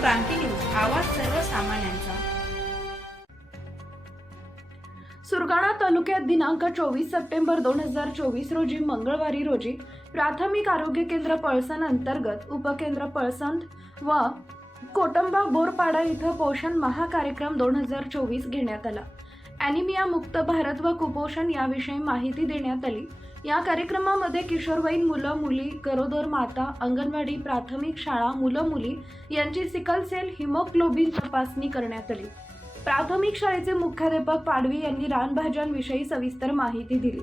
क्रांती news आवाज सर्वसामान्यांचा. सुरगाणा तालुक्यात दिनांक चोवीस सप्टेंबर दोन हजार चोवीस रोजी मंगळवारी रोजी प्राथमिक आरोग्य केंद्र पळसण अंतर्गत उपकेंद्र पळसण व कोटंबा बोरपाडा इथं पोषण महाकार्यक्रम दोन हजार चोवीस घेण्यात आला. ॲनिमिया मुक्त भारत व कुपोषण याविषयी माहिती देण्यात आली. या कार्यक्रमामध्ये किशोरवयीन मुलं मुली गरोदर माता अंगणवाडी प्राथमिक शाळा मुलं मुली यांची सिकल सेल हिमोग्लोबिन तपासणी करण्यात आली. प्राथमिक शाळेचे मुख्याध्यापक पाडवी यांनी रानभाज्यांविषयी सविस्तर माहिती दिली.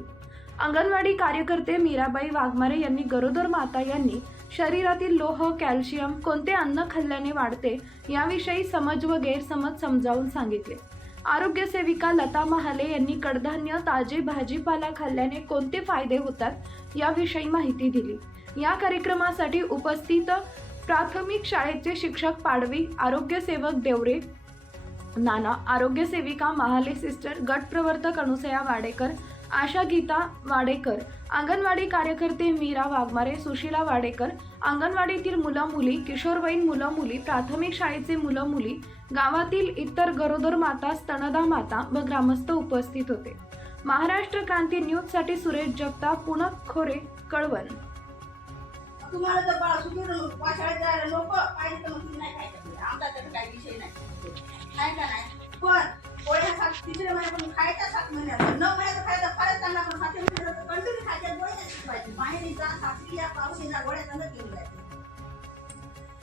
अंगणवाडी कार्यकर्ते मीराबाई वाघमारे यांनी गरोदर माता यांनी शरीरातील लोह कॅल्शियम कोणते अन्न खाल्ल्याने वाढते याविषयी समज व गैरसमज समजावून सांगितले. आरोग्य सेविका लता महाले यांनी कडधान्य ताजे भाजीपाला खाल्ल्याने कोणते फायदे होतात याविषयी माहिती दिली. या कार्यक्रमासाठी उपस्थित प्राथमिक शाळेचे शिक्षक पाडवी आरोग्यसेवक देवरे नाना आरोग्य सेविका महाले सिस्टर गट प्रवर्तक अनुसया वाडेकर आशा गीता वाडेकर अंगणवाडी कार्यकर्ते मीरा वाघमारे सुशीला वाडेकर अंगणवाडीतील मुलं मुली किशोरवयीन मुलं मुली प्राथमिक शाळेचे मुलं मुली गावातील इतर गरोदर माता स्तनदा माता व ग्रामस्थ उपस्थित होते. महाराष्ट्र क्रांती न्यूजसाठी सुरेश जगताप पुणक खोरे कळवण. तुम्हाला जर लोक पाहिजे तर नाही आमचा काही विषय नाही का नाही? पण पोळ्या सात तिसऱ्या खायच्या सात महिन्यात. नऊ महिन्यात खायचं फारच चांगला पण सातव्या महिन्यात कंटिन्यू खायच्या गोळ्या शिकवायचे पावशीला गोळ्या घेऊन जायचे.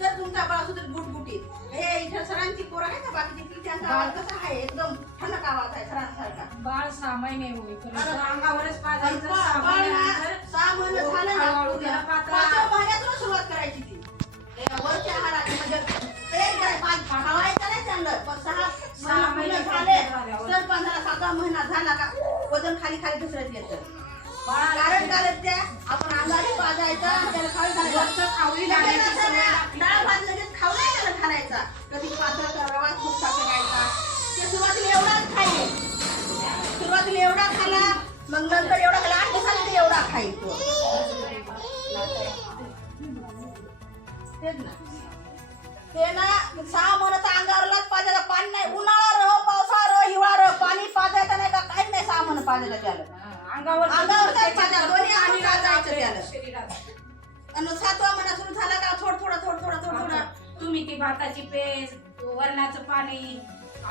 तर तुमचा बाळ सुद्धा गुटगुटीत. हे इथं सरांची पोरं आहे का बाकीची ती त्यांचा आवाज कसा आहे? एकदम थंड आवाज आहे सरांसारखा. बाळ सहा महिने होईपर्यंत अंगावरच पाजायचं पण सहा बाळ ना, महिन्यानंतर सहा महिने झाले ना, हळूहळू उद्या. त्याला पातळ पाचव्या महिन्यातून सुरुवात करायची ती. वरच्या आहाराची म्हणजे तयारी करायची. पाच- खावायचं नाही चांगलं. पण सहा सहा महिने झाले. झाल्यावर. तर पंधरा सातवा महिना झाला का वजन खाली खाली दुसऱ्यात येतं. कारण काय त्या आपण अंगाने पाजायचं त्याला खाली घालायचं. खावली. डाळ भात लगेच खाऊ नाही त्याला घालायचा. कधी पातळ रवा खूप ते सुरुवातीला एवढाच खाईल. सुरुवातीला एवढा खाला मग नंतर एवढा खाला आठ दिवसांनी एवढा खाईल तो. तेच ना. ते ना सहा महिन्याचा अंगावरलाच पाजायला पाणी नाही. उन्हाळा रहो पावसाळा रहो हिवाळा रहो. पाणी पाजायचं नाही का? काहीच नाही सहा महिने पाजायला त्याला. अंगावर अंगावरच पाजा, दोन्ही अंगावर पाजायचं त्याला. शरीरात आणि सातवा महिना सुरू झाला का? थोडं थोडं थोडं थोडं थोडं थोडं. तुम्ही ती भाताची पेज वरणाचं पाणी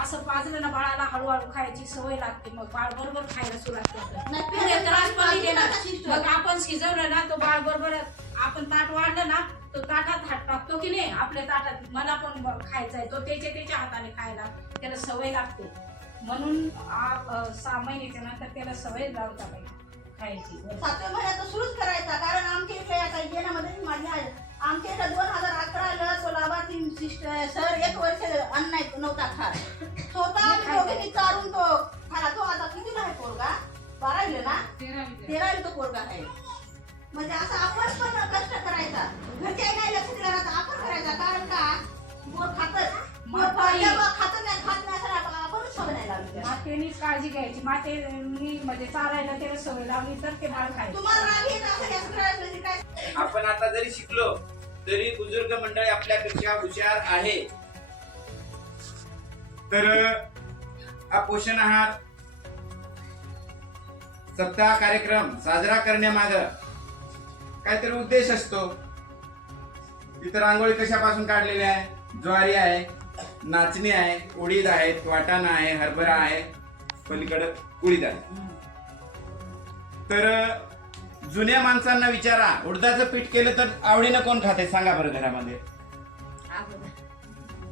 असं पाजलं ना बाळाला हळूहळू खायची सवय लागते. मग बाळ बरोबर खायला सुरुवात करतं. नाही, पुढे त्रास पण. मग आपण शिजवलं ना तो बाळ बरोबर आपण ताट वाढलं ना तो ताटात हात टाकतो की नाही आपल्या ताटात मला पण खायचा आहे. तो त्याच्या त्याच्या हाताने खायला त्याला सवय लागते. म्हणून सहा महिन्याच्या नंतर त्याला सवय लावता पाहिजे खायची. सातव्या महिन्यात सुरूच करायचा कारण आमच्या इथे आता येण्यामध्ये माझी आहे आमच्या इथे दोन हजार अकराला तो लाभार्थी सिस्टर सर एक वर्ष अन्न नव्हता खात. स्वतः आम्ही दोघींनी चारून तो खाला. तो आता किती आहे पोरगा? बारावीला ना? तेरावी तो पोरगा आहे. म्हणजे असं आपण पण मातेनीच काळजी घ्यायची. मातेनी म्हणजे चारायला त्याला सवय लावली तर ते बाळ खायचं. म्हणजे काय? आपण आता जरी शिकलो तरी बुजुर्ग मंडळी आपल्यापेक्षा हुशार आहे. तर हा पोषण आहार सप्ताह कार्यक्रम साजरा करण्यामाग काहीतरी उद्देश असतो. इतर रांगोळी कशापासून काढलेली आहे? ज्वारी आहे नाचणी आहे उडीद आहेत वाटाणा आहे हरभरा आहे. पलीकडं उडीद आहे तर जुन्या माणसांना विचारा उडदाचं पीठ केलं तर आवडीनं कोण खाते? सांगा बरं घरामध्ये.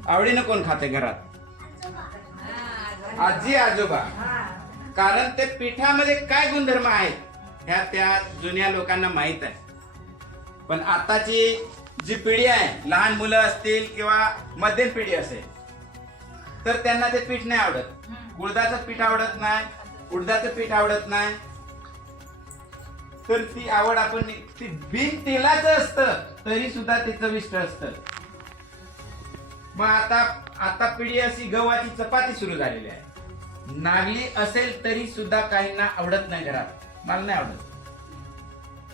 आवडीनं कोण खाते घरात? आजी आजोबा. कारण ते पिठामध्ये काय गुणधर्म आहेत ह्या त्या जुन्या लोकांना माहीत आहे. पण आताची जी पिढी आहे लहान मुलं असतील किंवा मध्यम पिढी असेल तर त्यांना ते पीठ नाही आवडत. उडदाचं पीठ आवडत नाही उडदाचं पीठ आवडत नाही. तर ती आवड आपण ती बिन तेलाचं असतं तरी सुद्धा ते चविष्ट असतं. मग आता आता पिढी अशी गव्हाची चपाती सुरू झालेली आहे. नागली असेल तरी सुद्धा काहींना आवडत नाही घरात. मला नाही आवडत.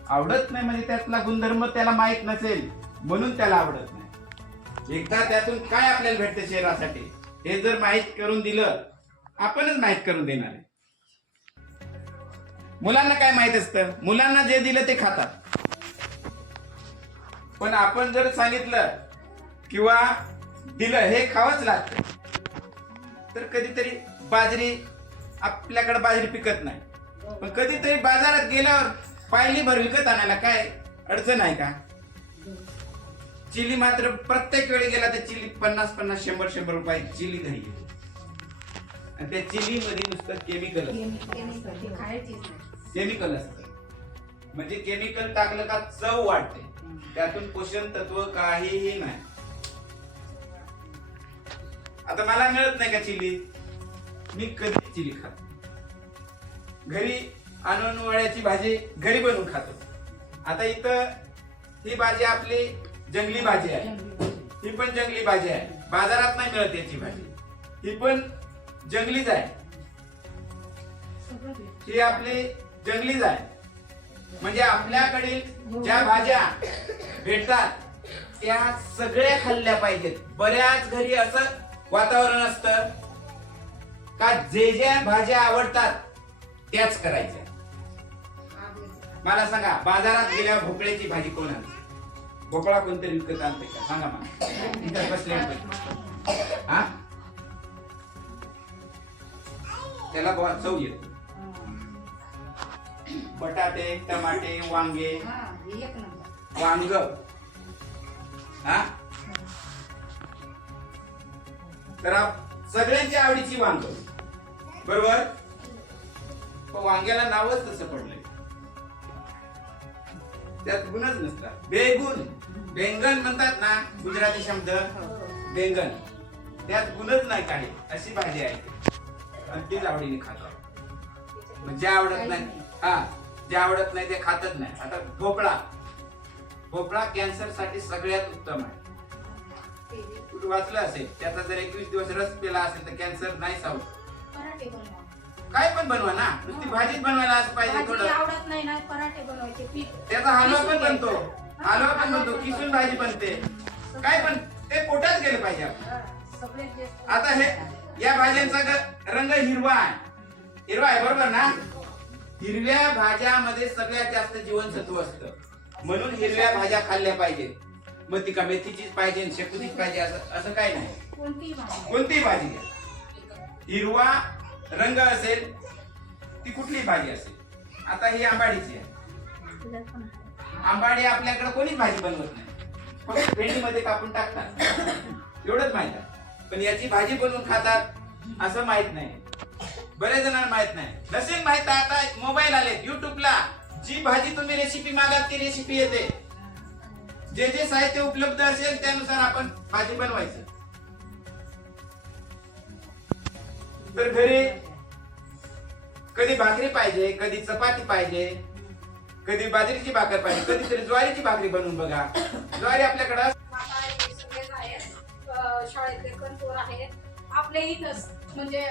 आवडत नाही म्हणजे त्यातला गुणधर्म त्याला माहीत नसेल म्हणून त्याला आवडत नाही. एकदा त्यातून काय आपल्याला भेटतं शरीरासाठी? हे जर माहीत करून दिलं आपणच माहीत करून देणार आहे. मुलांना काय माहीत असतं? मुलांना जे दिलं ते खातात. पण आपण जर सांगितलं किंवा दिलं हे खावंच लागतं. तर कधीतरी बाजरी आपल्याकडे बाजरी पिकत नाही. पण कधीतरी बाजारात गेल्यावर पायली भर विकत आणायला काय अडचण आहे का? चिली मात्र प्रत्येक वेळी गेला तर चिली पन्नास पन्नास शंभर शंभर रुपये चिली घरी येते आणि त्या चिली मध्ये नुसतं केमिकल केमिकल असतं. म्हणजे केमिकल टाकलं का चव वाढते. त्यातून पोषण तत्व काहीही नाही. आता मला मिळत नाही का चिली? मी कधी चिली खातो घरी आणून वड्याची भाजी घरी बनवून खातो. आता इथं ही भाजी आपली जंगली भाजी आहे. ही पण जंगली भाजी आहे. बाजारात नाही मिळत याची भाजी. ही पण जंगलीच आहे. ही आपली जंगलीच आहे. म्हणजे आपल्याकडील ज्या भाज्या भेटतात त्या सगळ्या खाल्ल्या पाहिजेत. बऱ्याच घरी असं वातावरण असतं का जे ज्या भाज्या आवडतात त्याच करायच्या. मला सांगा बाजारात गेल्यावर भोपळ्याची भाजी कोण आणते? भोपळा कोणतरी विकत आणते का? सांगा मला. इथं बसले हा? त्याला बुवा चव येते बटाटे टमाटे वांगे. वांग. हा? तर आप- सगळ्यांची आवडीची वांग. बरोबर? वांग्याला नावच तसं पडलंय. त्यात गुणच नसतात. बेगुण बेंगन म्हणतात ना गुजराती शब्द. बेंगन. त्यात गुणच नाही काही. अशी भाजी आहे. आणि तीच आवडीने खातात मग जे आवडत नाही हा जे आवडत नाही ते खातच नाही. आता भोपळा. भोपळा कॅन्सरसाठी सगळ्यात उत्तम आहे. कुठे वाचलं असेल? त्याचा जर एकवीस दिवस रस पेला असेल तर कॅन्सर नाही सावत काय पण बनवा ना. नुसती भाजीच बनवायला असं पाहिजे भाजी थोडं. आवडत नाही ना पराठे बनवायचे पीठ. त्याचा हलवा पण किसून बनतो. घ्यायचं. हलवा पण बनतो किसून भाजी बनते. काय पण ते पोटात गेलं पाहिजे. आपलं. हा, सगळे जे आता हे या भाज्यांचा ग- रंग हिरवा आहे. हिरवा आहे बरोबर ना? हिरव्या भाज्यामध्ये सगळ्यात जास्त जीवनसत्व असतं. म्हणून हिरव्या भाज्या खाल्ल्या पाहिजेत. मग ती का मेथीचीच पाहिजे शेपूचीच पाहिजे असं असं काही नाही. कोणतीही भाजी. कोणतीही भाजी. घ्या हिरवा रंग असेल ती कुठली भाजी असेल. आता ही आंबाडीची आहे. आंबाडी आपल्याकडे कोणीच भाजी बनवत नाही. फक्त भेंडीमध्ये कापून टाकतात. एवढंच माहीत आहे. पण याची भाजी बनवून खातात असं माहीत नाही. बरेच जणांना माहीत नाही. नसेल माहीत आहे, आता मोबाईल आले युट्यूबला जी भाजी तुम्ही रेसिपी मागाल ती रेसिपी येते. जे जे साहित्य उपलब्ध असेल त्यानुसार आपण भाजी बनवायचं. तर घरी कधी भाकरी पाहिजे कधी चपाती पाहिजे कधी बाजरीची भाकर पाहिजे कधी तरी ज्वारीची भाकरी बनवून बघा. ज्वारी आपल्याकडं शाळेतले कंटोर आहेत. आपल्या इथंच म्हणजे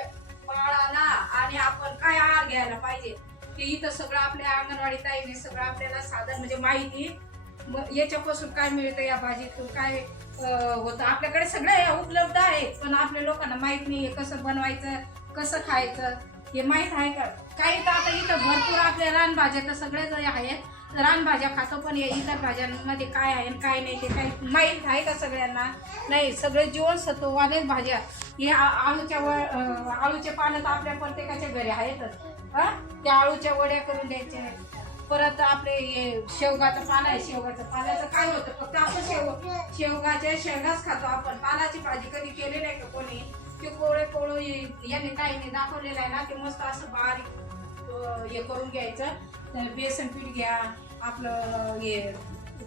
बाळाला आणि आपण काय आहार घ्यायला पाहिजे ते इथं सगळं आपल्या अंगणवाडी ताईने सगळं आपल्याला साधन म्हणजे माहिती. याच्यापासून काय मिळतं या भाजीतून काय होतं? आपल्याकडे सगळं उपलब्ध आहे पण आपल्या लोकांना माहीत नाही कसं बनवायचं कसं खायचं हे माहीत आहे का? काही तर आता इथं भरपूर आपल्या रानभाज्या तर सगळ्याच आहेत रानभाज्या खातो पण हे इतर भाज्यांमध्ये काय आहे आणि काय नाही ते काही माहीत आहे का सगळ्यांना? नाही सगळे जीवनसत्ववालेच भाज्या. हे आ- आळूच्या व आळूचे पानं तर आपल्या प्रत्येकाच्या घरी आहेतच. हां? त्या आळूच्या वड्या करून द्यायच्या. परत आपले हे शेवगाचं पान आहे शेवगाचं पानाचं काय होतं? फक्त आपण शेव शेवगाच्या शेंगाच खातो आपण. पानाची भाजी कधी केली नाही का कोणी? ते कोळे कोळू याने ताईने दाखवलेलं आहे ना ते मस्त असं बारीक हे करून घ्यायचं. बेसन पीठ घ्या आपलं हे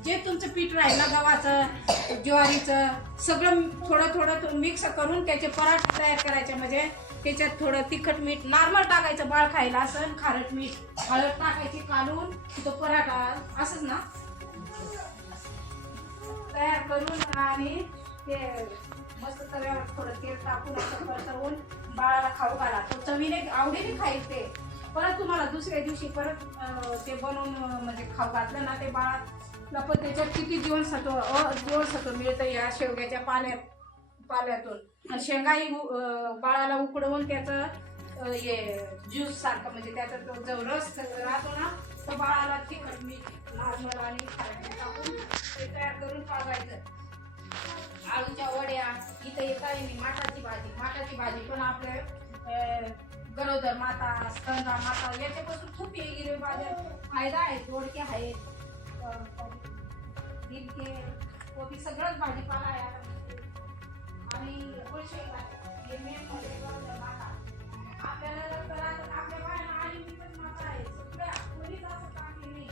जे तुमचं पीठ राहील ना गव्हाचं ज्वारीचं सगळं थोडं थोडं मिक्स करून त्याचे पराठे तयार करायचे. म्हणजे त्याच्यात थोडं तिखट मीठ नॉर्मल टाकायचं बाळ खायला असं खारट मीठ हळद टाकायची काढून तो पराठा असंच ना तयार करून आणि ते मस्त तव्यावर थोडं तेल टाकून असं परतवून बाळाला खाऊ घाला. तो चवीने आवडीने खाईल ते. परत तुम्हाला दुसऱ्या दिवशी परत ते बनवून म्हणजे खाऊ घातलं ना ते बाळाला पण त्याच्यात किती जीवनसत्व अ जीवनसत्व मिळतं या शेवग्याच्या पाल्यात पाल्यातून. आणि शेंगाही उ- बाळाला उकडवून त्याचं हे ज्यूस सारखं म्हणजे त्याचा तो जो रस राहतो ना तो बाळाला तिखट मीठ नॉर्मल आणि टाकून ते तयार करून पाजायचं आळूच्या वड्या इथं येत आहे मी माठाची भाजी. माठाची भाजी पण आपले गरोदर माता स्तंदा माता याच्यापासून खूप हिरवे बाजार फायदा आहे. दोडके आहेत दिलके कोबी सगळंच भाजीपाला आहे आणि गुळशेंगा म्हणजे आपल्याला आपल्या बायांना आणि मी पण माता आहे. सगळ्या कोणीच असं काम केलं नाही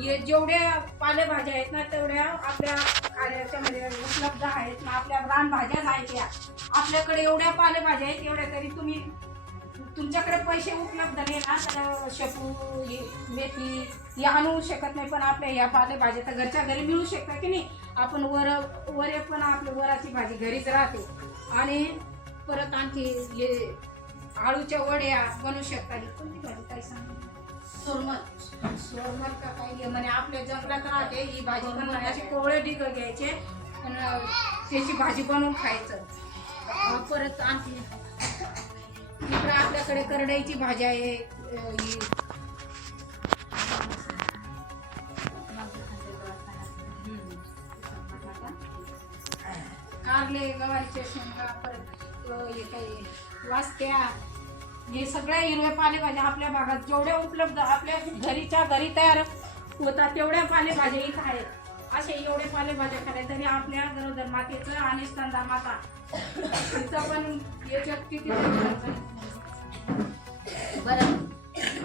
हे जेवढ्या पालेभाज्या आहेत ना तेवढ्या आपल्या कार्याच्यामध्ये उपलब्ध आहेत. ना आपल्या रानभाज्या आहेत या आपल्याकडे एवढ्या पालेभाज्या आहेत एवढ्या तरी तुम्ही तुमच्याकडे पैसे उपलब्ध नाही ना. तर शेपू मेथी हे आणू शकत नाही. पण आपल्या या पालेभाज्या तर घरच्या घरी मिळू शकतात की नाही? आपण वर वरे पण आपल्या वराची भाजी घरीच राहते. आणि परत आणखी हे आळूच्या वड्या बनवू शकता कोणती भाजी? काय सांग? सुरमत. सोरमत का काही म्हणे आपल्या जंगलात राहते ही भाजी बनवून असे कोवळे डिग घ्यायचे आणि त्याची भाजी बनवून खायचं. परत आणखी. इकडे आपल्याकडे करडईची भाजी आहे ही. कारले गवारीच्या शेंगा परत हे काही वासत्या. हे सगळ्या हिरव्या पालेभाज्या आपल्या भागात जेवढ्या उपलब्ध आपल्या घरीच्या घरी तयार होतात तेवढ्या पालेभाज्या इथं आहेत. असे एवढे पालेभाज्या खाल्या तरी आपल्या गरोदर मातेचं आणि स्तंदा माता. तिचं पण याच्यात किती बरं.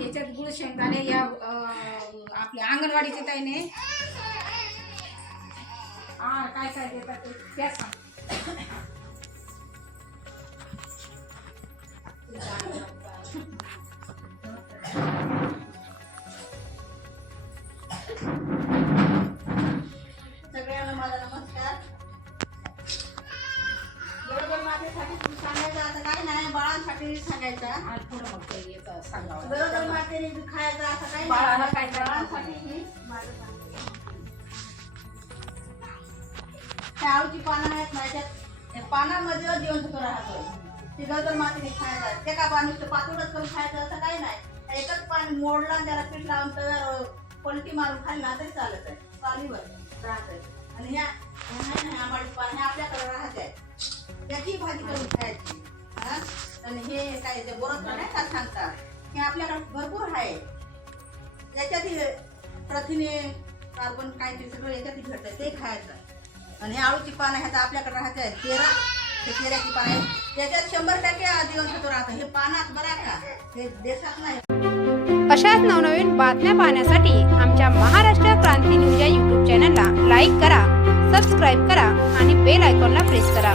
याच्यात गुळ शेंगदाणे या आपल्या अंगणवाडीचे ताईने. हा काय काय देतात ते? त्या सांग. काही काय काय पानं आहेत ना याच्यात त्या पानामध्ये जीवनसत्व राहतो. तिथं तर मातेने खायचं एका पान नुसतं पातोडच करून खायचं असं काही नाही. एकच पाणी मोडला आणि त्याला पीठ लावून तर पलटी मारून खाली ना तरी चालत आहे. चालीवर राहत आहे. आणि ह्या नाही आंबाडी पान हे आपल्याकडे राहत आहे त्याची भाजी करून खायची. आणि हे काय ते बोरत नाही का सांगतात हे आपल्याकडे भरपूर आहे. याच्यातील प्रथिने कार्बन काय ते सगळं याच्यातील भेटतं ते खायचं आणि हे आळूची पानं ह्याचा आपल्याकडे राहायचं आहे तेरा. हे तेराची पानं आहे त्याच्यात शंभर टक्के जीवनसत्व राहतं. हे पानात बरा का? हे देशात नाही. अशाच नवनवीन बातम्या पाहण्यासाठी आमच्या महाराष्ट्र क्रांती न्यूज या यूट्यूब चॅनलला लाईक करा सबस्क्राईब करा आणि बेल आयकॉनला प्रेस करा.